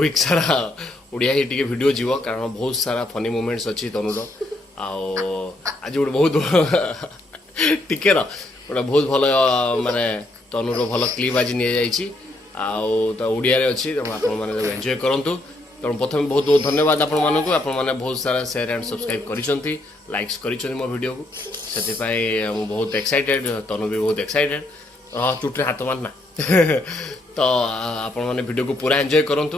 Week सारा ओडिया ही टिके video जीव कारण बहुत सारा फनी मोमेंट्स अच्छी तनुर आज गोटे बहुत टिके गोटे बहुत भल माने तनुर भल क्लिप आज नि ओडिया अच्छी आपने एंजॉय करूँ तेणु प्रथम बहुत बहुत धन्यवाद आपण मैंने बहुत सारा शेयर एंड सब्सक्राइब करी लाइक्स करी मो वीडियो को से बहुत एक्साइटेड तनु भी बहुत एक्साइटेड चुट्रे हाथ मारना तो आपण मैंने वीडियो को पूरा एंजॉय करूँ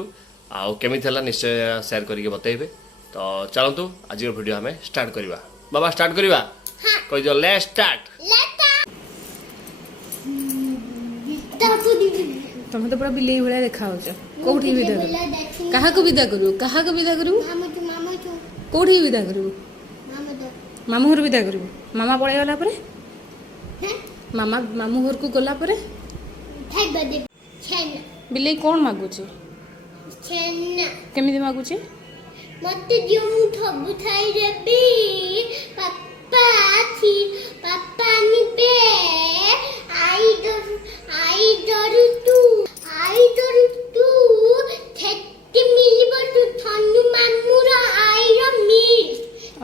आउ केमी निश्चय शेयर करके बतेबे तो चलतु आज वीडियो हमें स्टार्ट करवा बाबा स्टार्ट करवा कही दियो लेट्स स्टार्ट तुम तो पूरा बिल्ली भाया देखा कौटी विदा करू क्या विदा करू क्या विदा करू कौटी विदा करू मामू घर विदा करू मामा पड़े गला परे मामा मामू घर को गला परे बिल्ली कौन मागुची केमिति मागुची मते जो मु ठबु थाई देबी पापा थी पापा नि पे आई डरू तू थेtti मिलिबो तू थनु मामुरा आई रो मिल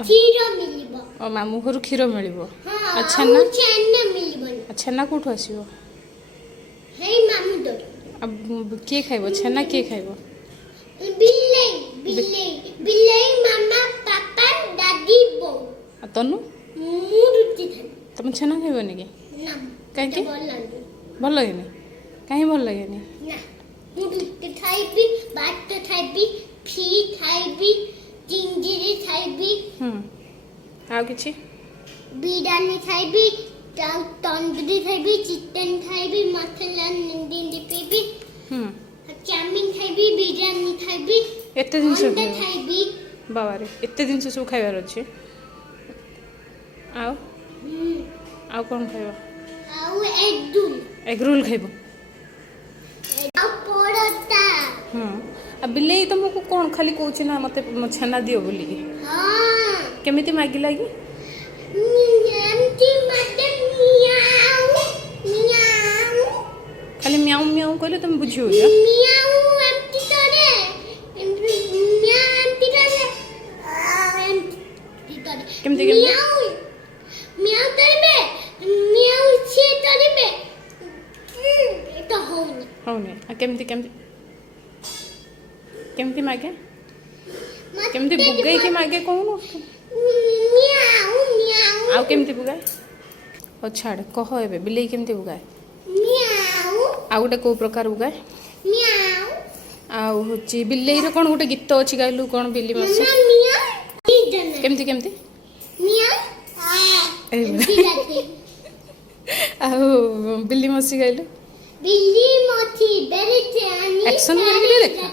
खीरो मिलिबो और मामू घर क्षीर मिलिबो अच्छा ना छेना मिलिबो छेना कोठो आसीबो हे मामू दो अब के खाइबो छेना के खाइबो बिल्ली मामा पापा दादी बो तनु मु रुचि तुम छेना खाइबो नि ना काहे भल लगेनी काहे भल लगेनी ना मु रुचि खाइबी भात खाइबी फी खाइबी जिंजरी खाइबी आ किछि बिरयानी खाइबी तंदूरी खाइबी चिकन खाइबी मसाला निंदी पीबी चाउमिन खाइबी बिरयानी खाइबी एते दिन सब खाइबी बाबा रे एते दिन सब खाइबार अछि आउ आउ कोन खाइबो आउ एग रोल खाइबो आउ परोटा आ बिल्ली तुमको कोन खाली कहूछि ना मते छेना दियो बोली हां केमिति मागी लागी एमती मते मियाऊ मियाऊ खाली म्याऊ म्याऊ कहले तुम बुझियो मियाऊ एमती तोरे मियाऊ एमती तोरे एमती तोरे केमिति मियाऊ मियाऊ तोरे मियाऊ छे तोरे तो होने आ केमिति केमिति केमिति मागे केमिति बुगाई के मागे कहूनो मियाऊ मियाऊ आउ केमिति बुगाए ओ छाड़ कह एबे बिल्ली केमिति बुगाए मियाऊ आ गोटे को प्रकार बुगाए मियाऊ आउ होची बिल्ली रे कोन गोटे गीत अछि गाइलु कोन बिल्ली मासे मियाऊ केमिति केमिति मियाऊ आउ बिल्ली मासी गाइलु बिल्ली मोती बेरे चानी एक्शन करके देखा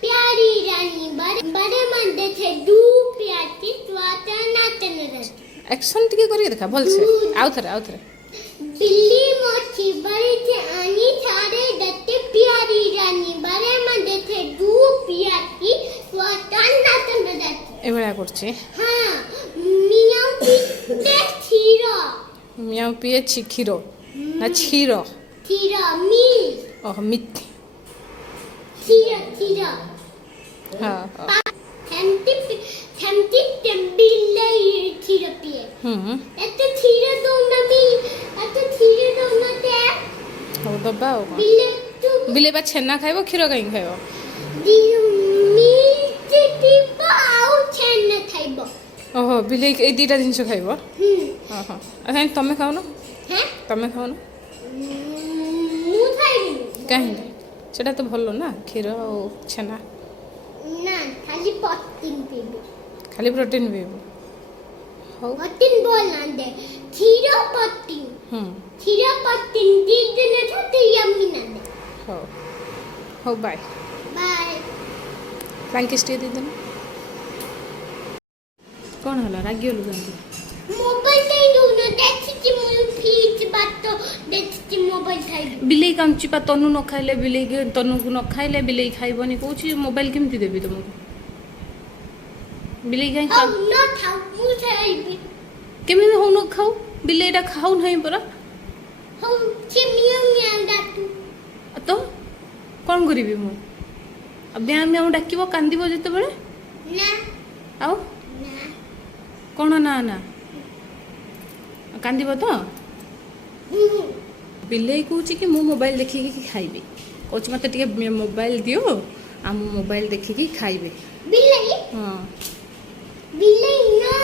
प्यारी रानी बड़े मंदे थे दू प्यारी स्वाता नाचन रहे एक्शन टिके करके देखा भल से आउ थरे बिल्ली मोती बड़े चानी सारे दत्ते प्यारी रानी बड़े मंदे थे दू प्यारी स्वाता नाचन रहे एबेला करछि हां मियाऊ पीते खीरो मियाऊ पिए खीरो ना छीरो खीरो मिल ओह मिथ खीरो हां थमती बिल्ली खीरो पिए एते खीरो दो मम्मी एते खीरो दो मते हो दबा हो बिल्ली बा छेना खाइबो खीरो काई खाइबो पाऊ छेना खाइबो ओहो बिल्ली ए दीटा जिंस खाइबो ओहो अहे तमे खाओ न हैं तमे खाओ न मु खाइबी काहे सेटा तो भलो ना खीरो और छेना ना खाली प्रोटीन पीबी खाली प्रोटीन पीबो हो प्रोटीन बोल ना दे खीरो प्रोटीन खीरो प्रोटीन दी दिन तो यम्मी ना दे हो बाय बाय फ्रैंकिस्टी दी दिन कौन हला रागियो लुगांती मोबाइल नहीं दूना देखी मु फीच बात तो देखी मोबाइल खाई बिल्ली कामची पा तनु न खाइले बिल्ली के तनु को न खाइले बिल्ली खाइबनी कहूची मोबाइल केमती देबी तुमको बिल्ली काई हम न खाऊ मु खाइबी केमे हो न खाऊ बिल्ली एटा खाऊ नहीं परा हम से मियाऊ मियाऊ डाटू तो कौन करिबी मु ବ୍ୟାଁ ବ୍ୟାଁ ଡାକିବ କାନ୍ଦିବ ଯେତେବେଳେ ନା ଆଉ ନା କ'ଣ ନା ନା କାନ୍ଦିବ ତ ବିଲେଇ କହୁଛି କି ମୁଁ ମୋବାଇଲ ଦେଖିକି ଖାଇବି କହୁଛି ମୋତେ ଟିକେ ମୋବାଇଲ ଦିଅ ଆଉ ମୁଁ ମୋବାଇଲ ଦେଖିକି ଖାଇବି ବିଲେଇ ହଁ ବିଲେଇ ନା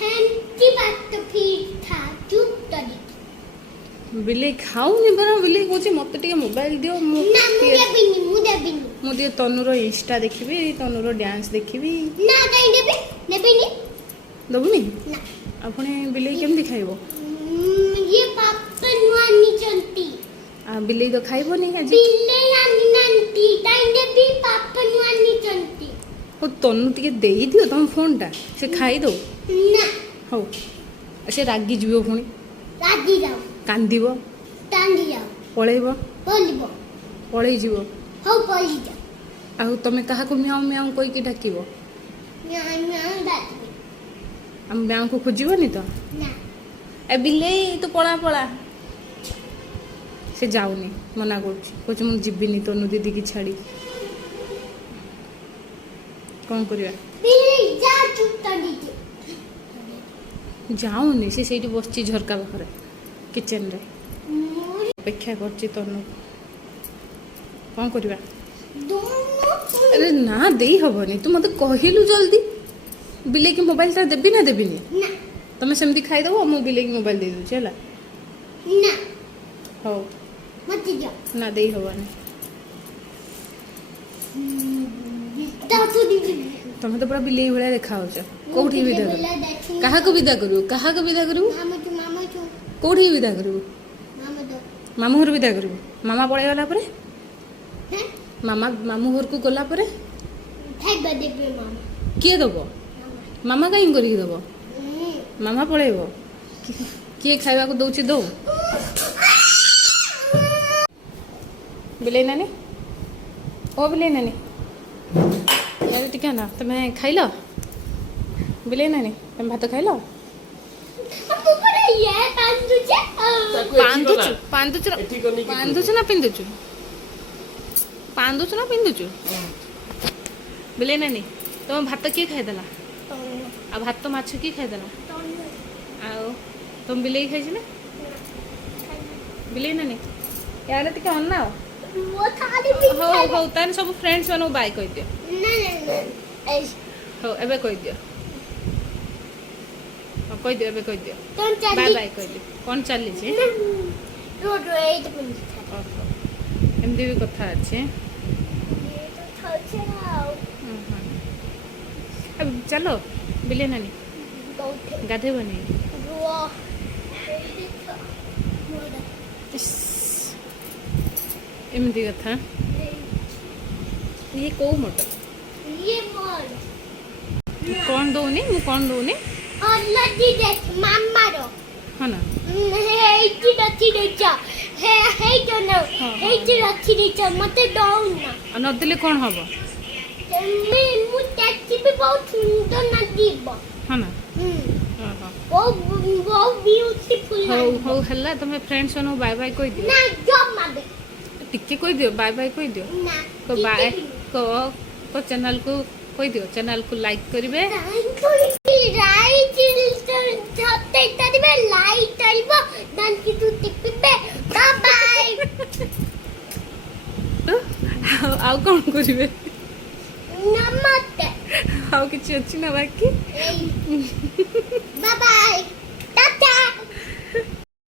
ହେନ୍ତି ବାତ ଫିର था चुप तरी ବିଲେଇ ଖାଉନି ପରା ବିଲେଇ କହୁଛି ମୋତେ ଟିକେ ମୋବାଇଲ ଦିଅ ନା ମୁଁ ଦେବିନି ମୁଁ ଟିକେ ତନୁର ଇନଷ୍ଟା ଦେଖିବି ତନୁର ଡ୍ୟାନ୍ସ ଦେଖିବି ନା କାଇଁ ଦେବିନି ଦେବୁନି ନା ଆଉ ପୁଣି ବିଲେଇ କେମିତି ଖାଇବ ये पापा नुआ निचंती ଆଉ ବିଲେଇ ତ ଖାଇବନି ଆଜି ବିଲେଇ ଆନିନାନ୍ତି କାଇଁ ଦେବି ପାପା नुआ निचंती ହଉ ତନୁ ଟିକେ ଦେଇଦିଅ ତମ ଫୋନ୍ଟା ସେ ଖାଇଦଉ ନା ହଉ ସେ ରାଗିଯିବ ପୁଣି ରାଜି ଯାଉ କାନ୍ଦିବ ଟାଣ୍ଡି ଯାଉ ପଳେଇବ ବୋଲିବ ପଳେଇଯିବ ହଉ ପଳି ଯାଉ ଆଉ ତମେ କାହାକୁ ମ୍ୟାଉ ମ୍ୟାଉ କହିକି ଡାକିବ ନା ନା ଡାକିବି ଆମ ବ୍ୟାଙ୍କକୁ ଖୋଜିବନି ତ ନା ଏ ବିଲେଇ ତୁ ପଳା ପଳା ସେ ଯାଉନି ମନା କରୁଛି କହୁଛି ମୁଁ ଯିବିନି ତନୁ ଦିଦିକି ଛାଡ଼ି କ'ଣ କରିବା ବିଲେଇ ଯା ଚୁପ ତରି ଯାଉନି ସେ ସେଇଠି ବସିଛି ଝରକା ପାଖରେ କିଚେନରେ ମୋର ଅପେକ୍ଷା କରୁଛି ତନୁ କ'ଣ କରିବା ଦୋନୋ ଆରେ ନା ଦେଇ ହବନି ତୁ ମୋତେ କହିଲୁ ଜଲ୍ଦି ବିଲେଇକି ମୋବାଇଲଟା ଦେବି ନା ଦେବିନି ନା ତମେ ସେମିତି ଖାଇଦେବ ମୁଁ ବିଲେଇକି ମୋବାଇଲ ଦେଇଦେଉଛି ହେଲା ନା ହଉ ମତେ ଯା ନା ଦେଇ ହବନି ଦାଦୁ ଦିଦି ତମେ ତ ପୁରା ବିଲେଇ ଭଳିଆ ଦେଖାଯାଉଛ କୋଉଠି ବିଦା କରିବୁ କାହାକୁ ବିଦା କରିବୁ ମାମା ତୁ କୋଉଠି ବିଦା କରିବୁ ମାମା ଦो ମାମୁଁ ଘର ବିଦା କରିବୁ ମାମା ପଳେଇଗଲା ପରେ ହେ ମାମୁଁ ଘରକୁ ଗଲା ପରେ ଖାଇବା ଦେବେ ମାମା କିଏ ଦବ ମାମା କାହିଁକି କରିକି ଦବ ମାମା ପଳେଇବ କିଏ ଖାଇବାକୁ ଦଉଛି ଦଉ ବିଲେଇ ନାନୀ ଓ ବିଲେଇ ନାନୀ ଇଆଡ଼େ ଟିକେ ନା ତମେ ଖାଇଲ ବିଲେଇ ନାନୀ ତମେ ଭାତ ଖାଇଲ ମୁଁ ପୁରା ଇଏ କାନ୍ଦୁଛେ ପାନ୍ଦୁଛୁ ନା ପିନ୍ଧୁଛୁ ବିଲେଇ ନାନୀ ତମ ଭାତ କିଏ ଖାଇଦେଲା ଆଉ ଭାତ ମାଛ କିଏ ଖାଇଦେଲା ଆଉ ତମ ବିଲେଇ ଖାଇଛି ନା ବିଲେଇ ନାନୀ ଇଆଡ଼େ ଟିକେ ଅନାଅ ମୁଁ ଖାଲି ହଉ ହଉ ତାହେଲେ ସବୁ ଫ୍ରେଣ୍ଡସ୍ ମାନଙ୍କୁ ବାଏ କହିଦିଅ ନା ହଉ ଏବେ କହିଦିଅ ହଁ କହିଦିଅ ଏବେ କହିଦିଅ ତୋର ବାଏ ଚାଲି ବାଏ କହିଦିଅ କ'ଣ ଚାଲିଛି ରୋଡ ଏଇଟା ପିନ୍ଧି ଓହୋ ଏମିତି ବି କଥା ଅଛି ତ ଥାଉଛି ଆଉ ଆଉ ଚାଲ ବିଲେଇ ନାନୀ କୋଉଠି ଗାଧେଇବନି ରୁଅ ଏଇଠି ତ ମୋଡା ଇସ୍, ଏମିତି କଥା ଇଏ କୋଉ ମଟର ଇଏ ମୋଡ କ'ଣ ଦଉନି ମୁଁ କ'ଣ ଦଉନି ଅଲରେଡି ଦେଖ ମାମାର ହଁ ନା ହେଇଠି ରଖି ଦେଇଛ ହେଇଛ ନା ହଁ। ହେଇଠି ରଖି ଦେଇଛ ମତେ ଦଉନା ଆଉ ନଦେଲେ କ'ଣ ହବ ମୁଁ ଦେଖିବି ବହୁତ ସୁନ୍ଦର ନାଚିବ ହଁ ନା ଓହୋ ବହୁତ ବିୟୁଟିଫୁଲ ହଉ ହଉ ହେଲା ତମେ ଫ୍ରେଣ୍ଡସ୍ ମାନଙ୍କୁ ବାଏ ବାଏ କହିଦିଅ ନା ଜମା ବି ଟିକେ କହିଦିଅ ବାଏ ବାଏ କହିଦିଅ ନା को बाय को चैनल को कोई दियो चैनल को लाइक करिवे ଲାଇଟ୍ କରିବ ଡାନ୍କି ତୁ ଟିପିବେ ବାଏ ଆଉ କଣ କରିବେ ନମସ୍ତେ ଆଉ କିଛି ଅଛି ନା ବାକି ବାଏ